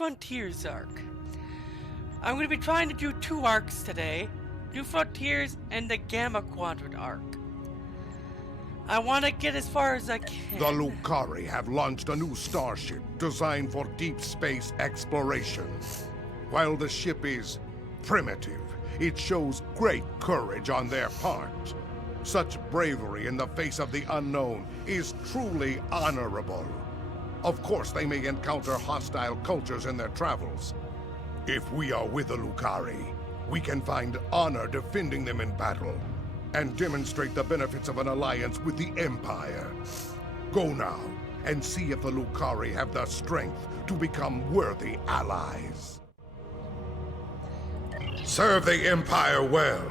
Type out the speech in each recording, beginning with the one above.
Frontiers arc. I'm going to be trying to do 2 arcs today. New Frontiers and the Gamma Quadrant arc. I want to get as far as I can. The Lucari have launched a new starship designed for deep space exploration. While the ship is primitive, it shows great courage on their part. Such bravery in the face of the unknown is truly honorable. Of course, they may encounter hostile cultures in their travels. If we are with the Lucari, we can find honor defending them in battle, and demonstrate the benefits of an alliance with the Empire. Go now, and see if the Lucari have the strength to become worthy allies. Serve the Empire well.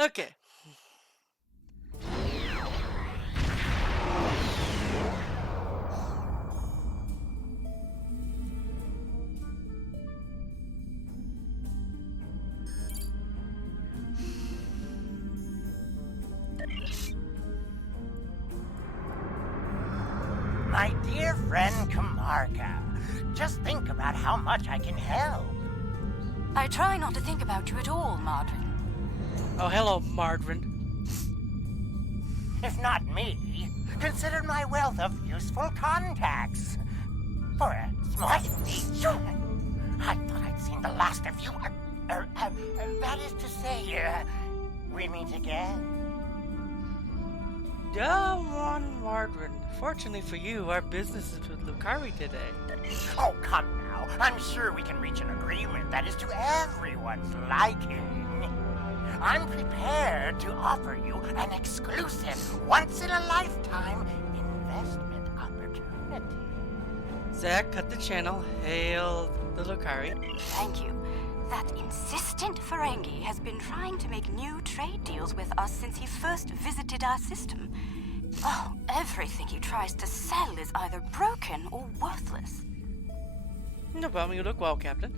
Okay. My dear friend Kamarka, just think about how much I can help. I try not to think about you at all, Mardrin. Oh, hello, Mardrin. If not me, consider my wealth of useful contacts. For a small fee, I thought I'd seen the last of you. That is to say, we meet again. Come on, Mardrin. Fortunately for you, our business is with Lucari today. Oh, come now. I'm sure we can reach an agreement that is to everyone's liking. I'm prepared to offer you an exclusive, once-in-a-lifetime investment opportunity. Zach, cut the channel. Hail the Lucari. Thank you. That insistent Ferengi has been trying to make new trade deals with us since he first visited our system. Oh, everything he tries to sell is either broken or worthless. No problem, you look well, Captain.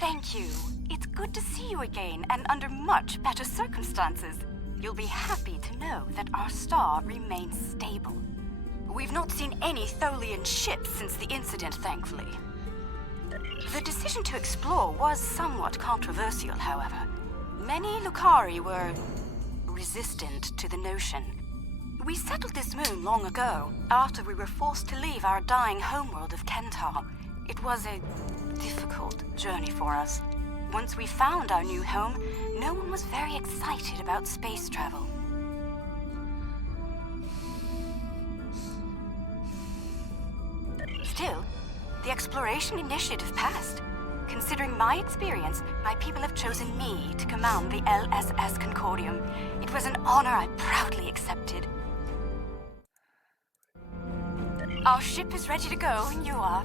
Thank you. It's good to see you again, and under much better circumstances. You'll be happy to know that our star remains stable. We've not seen any Tholian ships since the incident, thankfully. The decision to explore was somewhat controversial, however. Many Lucari were resistant to the notion. We settled this moon long ago, after we were forced to leave our dying homeworld of Kentar. It was a difficult journey for us. Once we found our new home, no one was very excited about space travel. Still, the exploration initiative passed. Considering my experience, my people have chosen me to command the LSS Concordium. It was an honor I proudly accepted. Our ship is ready to go, and you are.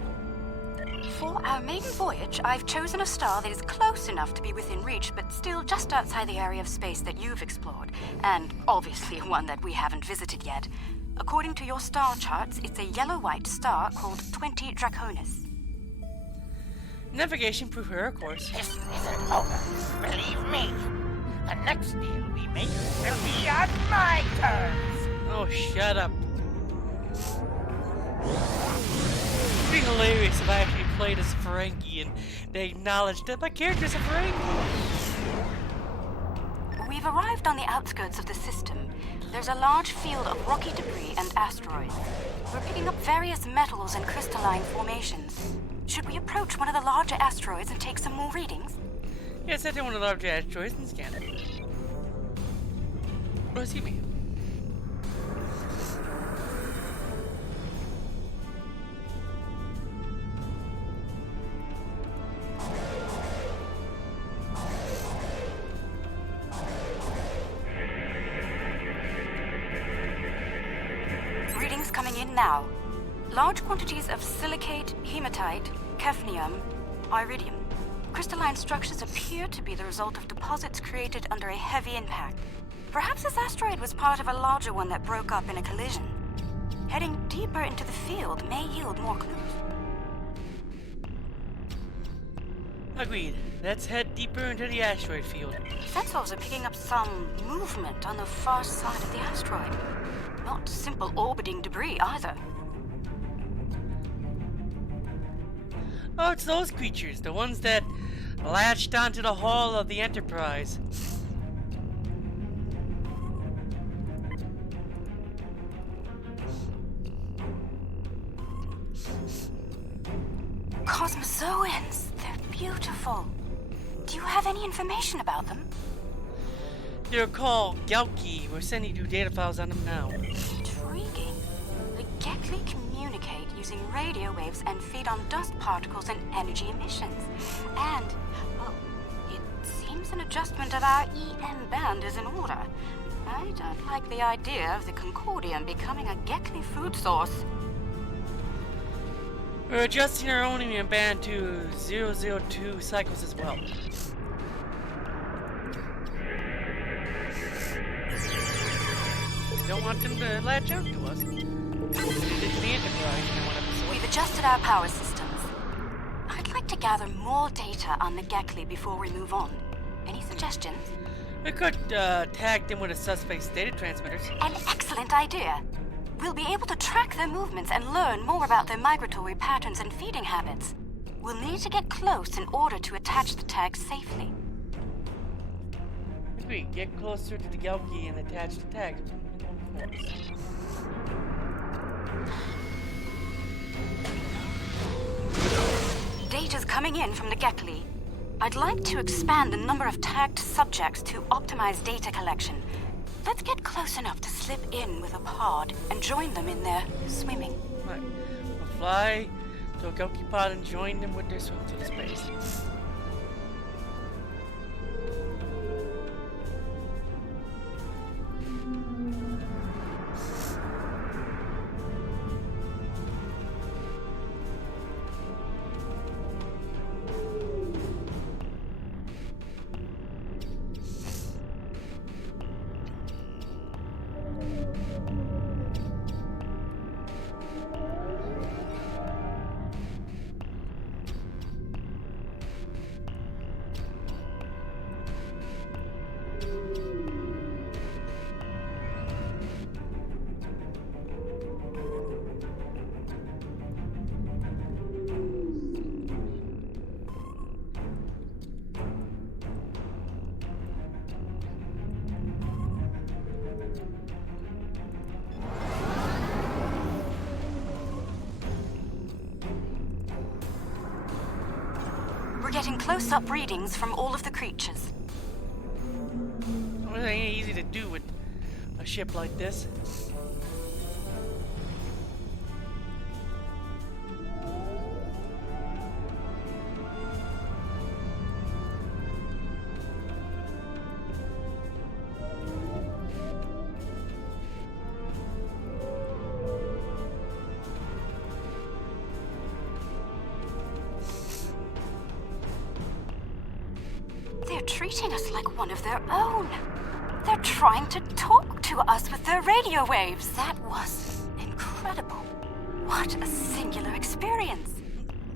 For our maiden voyage, I've chosen a star that is close enough to be within reach, but still just outside the area of space that you've explored, and obviously one that we haven't visited yet. According to your star charts, it's a yellow-white star called 20 Draconis. Navigation proof here, of course. This isn't over. Believe me, the next deal we make will be on my terms. Oh, shut up. It'd be hilarious if I actually played as Ferengi and they acknowledged that my character's a Ferengi. We've arrived on the outskirts of the system. There's a large field of rocky debris and asteroids. We're picking up various metals and crystalline formations. Should we approach one of the larger asteroids and take some more readings? Yes, I take one of the larger asteroids and scan it. What does he mean? Readings coming in now. Large quantities of silicate, hematite, cadmium, iridium. Crystalline structures appear to be the result of deposits created under a heavy impact. Perhaps this asteroid was part of a larger one that broke up in a collision. Heading deeper into the field may yield more clues. Agreed. Let's head deeper into the asteroid field. Sensors are picking up some movement on the far side of the asteroid. Not simple orbiting debris either. Oh, it's those creatures, the ones that latched onto the hull of the Enterprise. Cosmozoans! They're beautiful. Do you have any information about them? They're called Galki. We're sending you data files on them now. Intriguing. The Gekli communicate using radio waves and feed on dust particles and energy emissions. And, well, it seems an adjustment of our EM band is in order. I don't like the idea of the Concordium becoming a Gekli food source. We're adjusting our own EM band to 002 cycles as well. Don't want them to latch on to us. They did to the Enterprise in one episode. We've adjusted our power systems. I'd like to gather more data on the Gekli before we move on. Any suggestions? We could tag them with a suspect's data transmitters. An excellent idea. We'll be able to track their movements and learn more about their migratory patterns and feeding habits. We'll need to get close in order to attach the tags safely. Agreed. Get closer to the Galki and attach the tags. Data's coming in from the Gekli. I'd like to expand the number of tagged subjects to optimize data collection. Let's get close enough to slip in with a pod and join them in their swimming. Right. We'll fly to a Galki pod and join them with their swim through space. We're getting close-up readings from all of the creatures. Well, it ain't easy to do with a ship like this. They're treating us like one of their own. They're trying to talk to us with their radio waves. That was incredible. What a singular experience.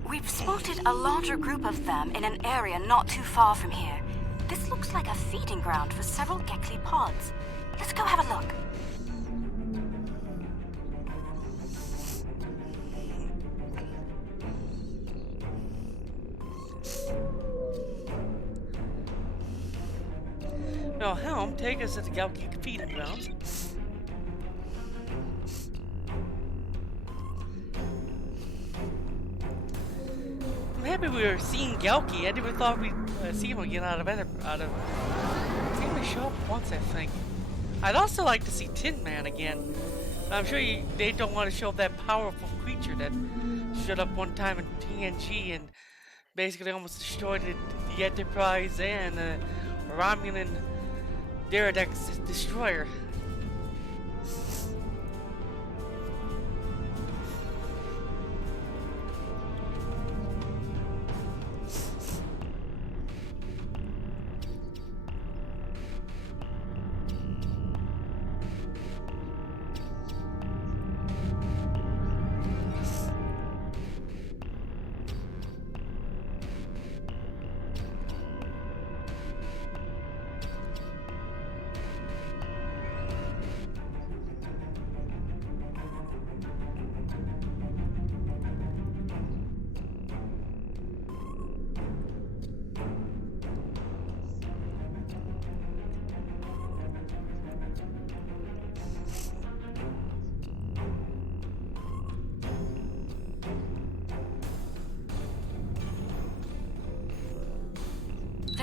We've spotted a larger group of them in an area not too far from here. This looks like a feeding ground for several Gekli pods. Let's go have a look. Now, Helm, take us to the Galki feeding grounds. I'm happy we were seeing Galki. I never thought we'd see him again out of. He only show up once, I think. I'd also like to see Tin Man again. I'm sure they don't want to show that powerful creature that showed up one time in TNG and basically almost destroyed the Enterprise and Romulan Deradex destroyer.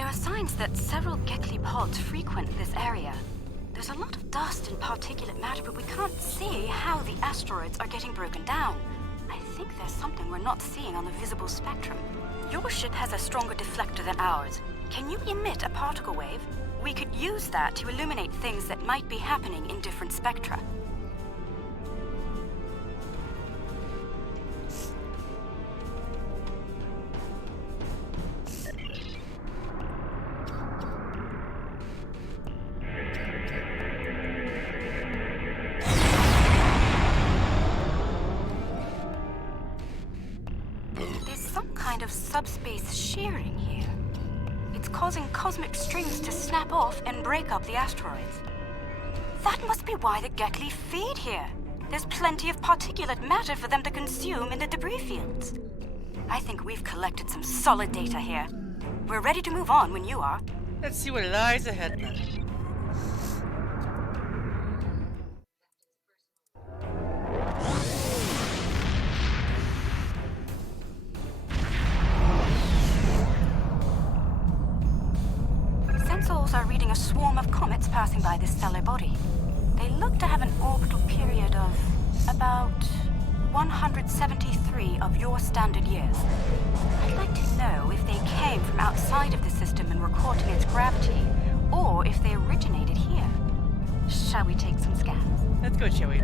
are signs that several Gekli pods frequent this area. There's a lot of dust and particulate matter, but we can't see how the asteroids are getting broken down. I think there's something we're not seeing on the visible spectrum. Your ship has a stronger deflector than ours. Can you emit a particle wave? We could use that to illuminate things that might be happening in different spectra. There's some kind of subspace shearing here. It's causing cosmic strings to snap off and break up the asteroids. That must be why the Gekli feed here. There's plenty of particulate matter for them to consume in the debris fields. I think we've collected some solid data here. We're ready to move on when you are. Let's see what lies ahead then. Sensors are reading a swarm of comets passing by this stellar body. They look to have an orbital period of about 173 of your standard years. I'd like to know if they came from outside of the system and were caught in its gravity, or if they originated here. Shall we take some scans? Let's go, shall we?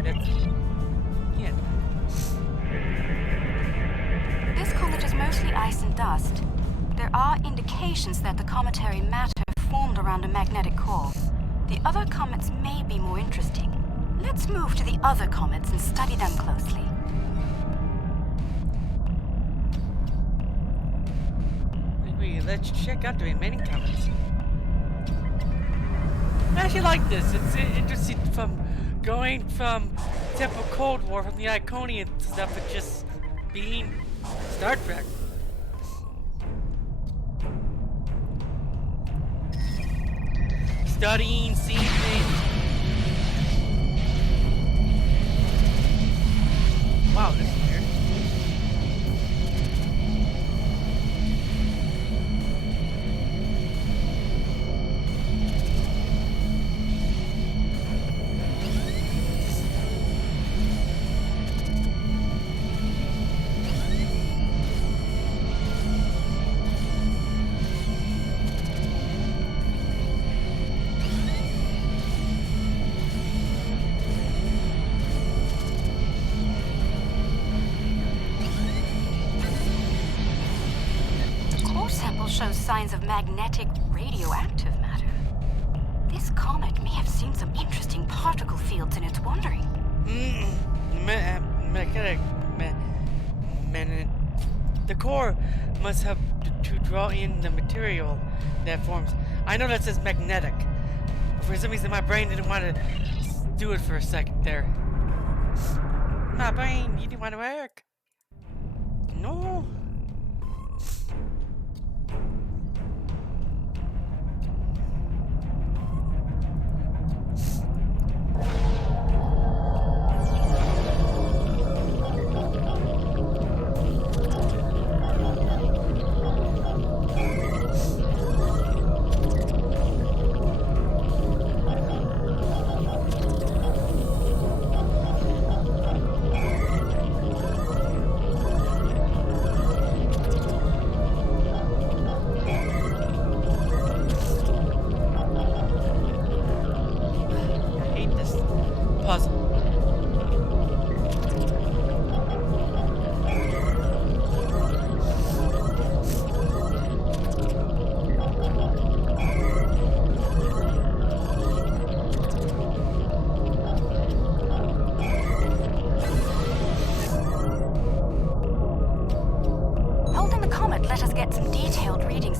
Yeah. This comet is mostly ice and dust. There are indications that the cometary matter formed around a magnetic core. The other comets may be more interesting. Let's move to the other comets and study them closely. Let's check out the remaining comets. I actually like this. It's interesting from going from typical Cold War from the Iconian stuff to just being Star Trek. Studying, seeing things. Wow, this is weird. Shows signs of magnetic radioactive matter. This comet may have seen some interesting particle fields in its wandering. The core must have to draw in the material that forms. I know that says magnetic. For some reason, my brain didn't want to do it for a second there. My brain, you didn't want to work. No.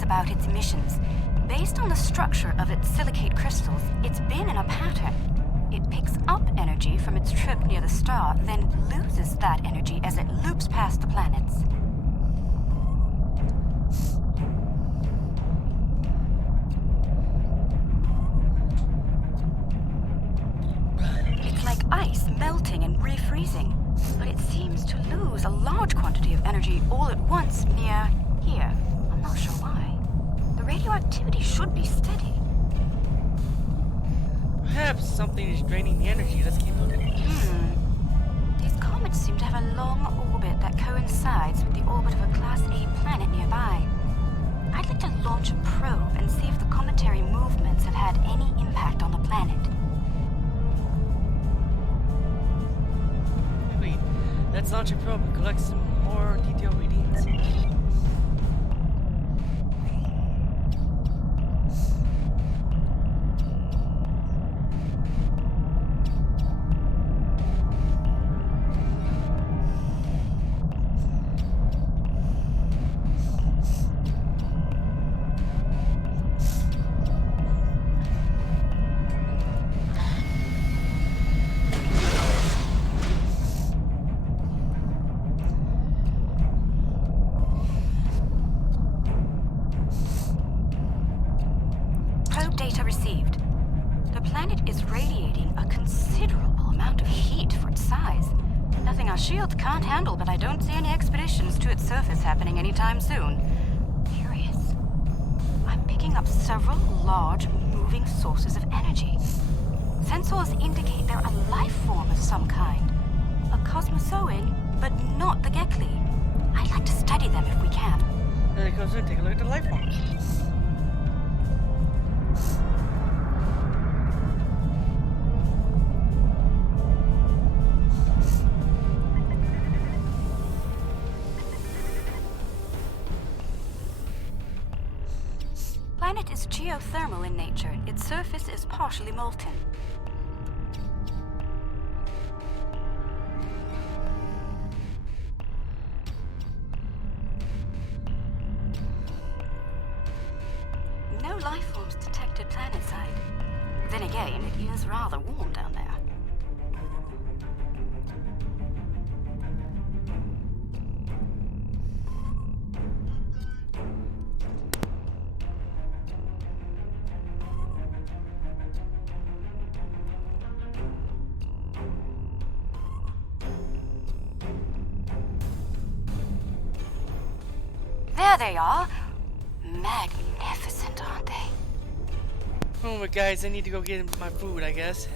About its emissions. Based on the structure of its silicate crystals, it's been in a pattern. It picks up energy from its trip near the star, then loses that energy as it loops past the planets. It's like ice melting and refreezing, but it seems to lose a large quantity of energy all at once near here. I'm not sure why. The The radioactivity should be steady. Perhaps something is draining the energy. Let's keep looking. These comets seem to have a long orbit that coincides with the orbit of a Class A planet nearby. I'd like to launch a probe and see if the cometary movements have had any impact on the planet. Wait, let's launch a probe and collect some more detailed readings. Probe data received. The planet is radiating a considerable amount of heat for its size. Nothing our shields can't handle, but I don't see any expeditions to its surface happening anytime soon. Curious. I'm picking up several large, moving sources of energy. Sensors indicate they're a life form of some kind. A Cosmozoan, but not the Gekli. I'd like to study them if we can. There it goes in. Take a look at the life forms. Planet is geothermal in nature. Its surface is partially molten. No life forms detected planetside. Then again, it is rather warm down there. There they are. Magnificent, aren't they? Oh my guys, I need to go get my food, I guess.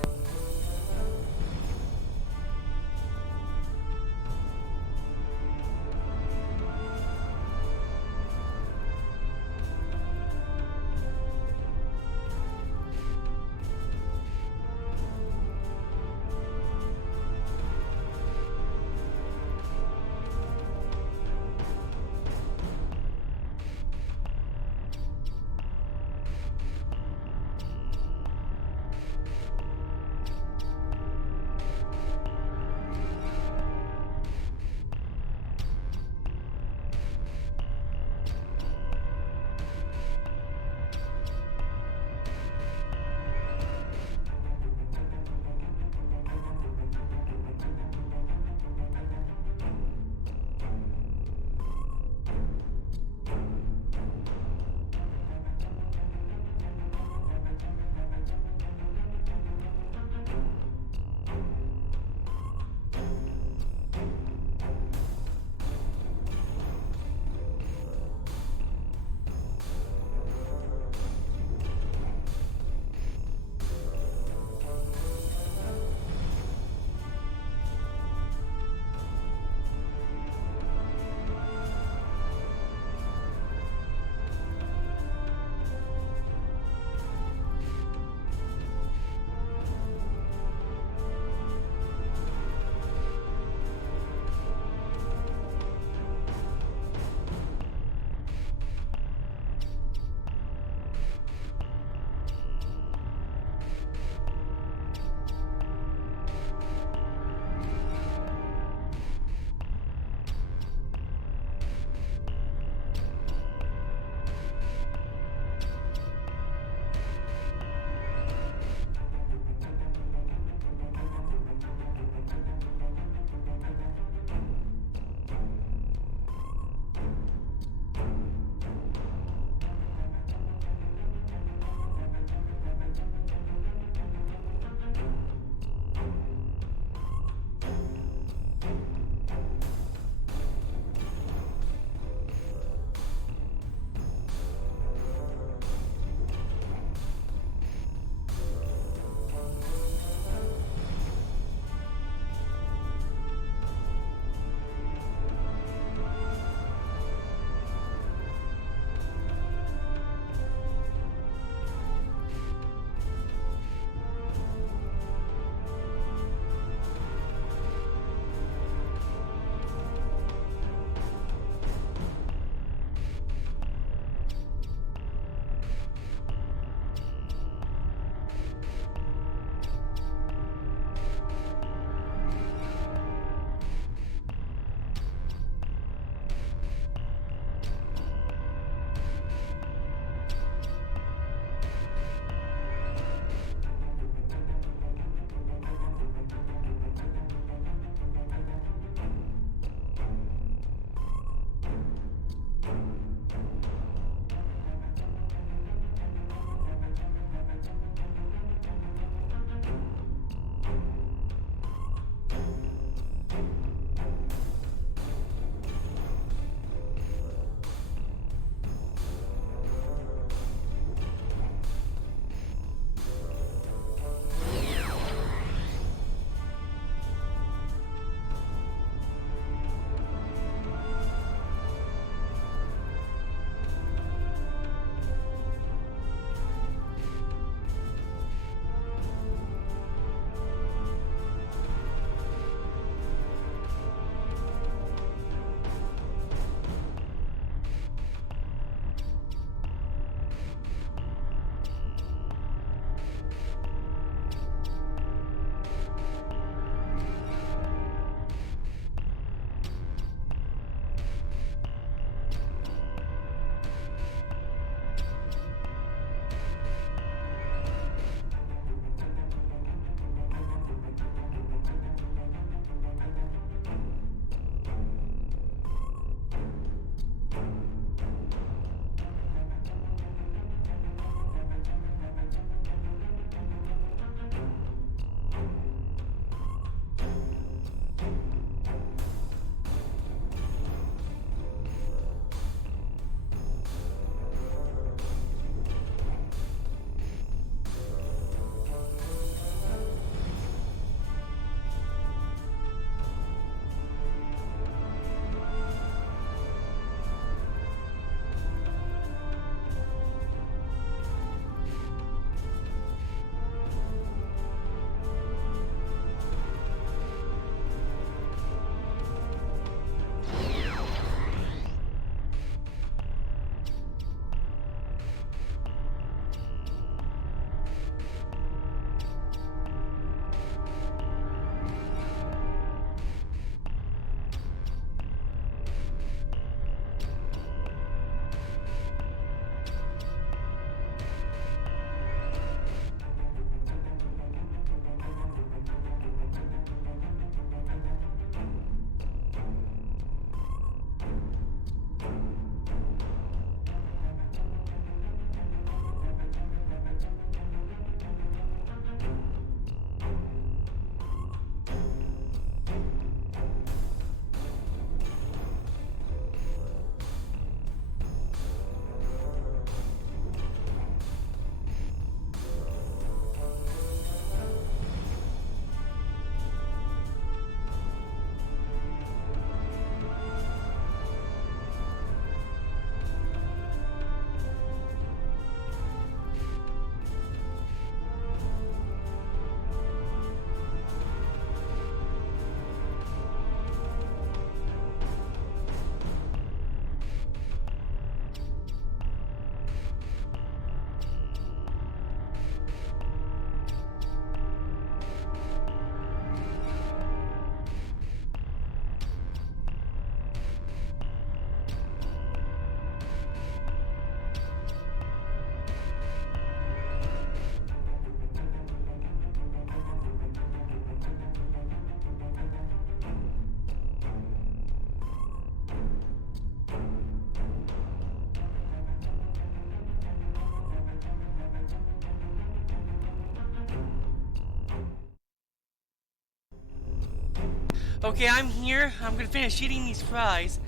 Okay, I'm here. I'm gonna finish eating these fries,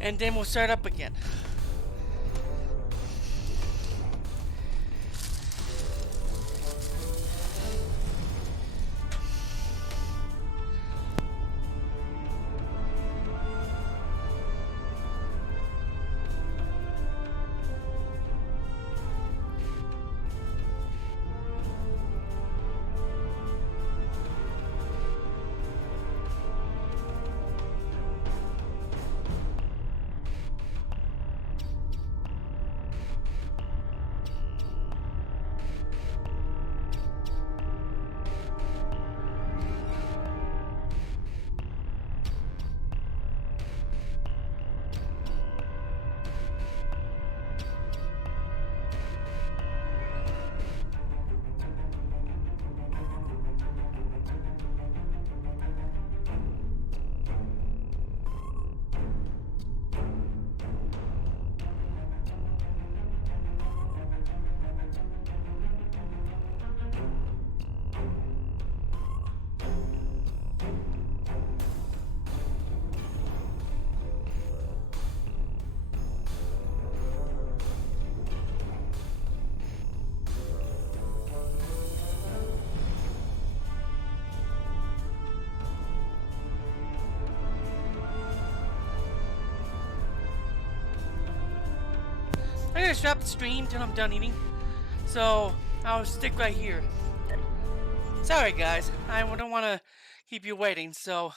and then we'll start up again. I'm gonna stop the stream till I'm done eating, so I'll stick right here. Sorry guys, I don't want to keep you waiting, so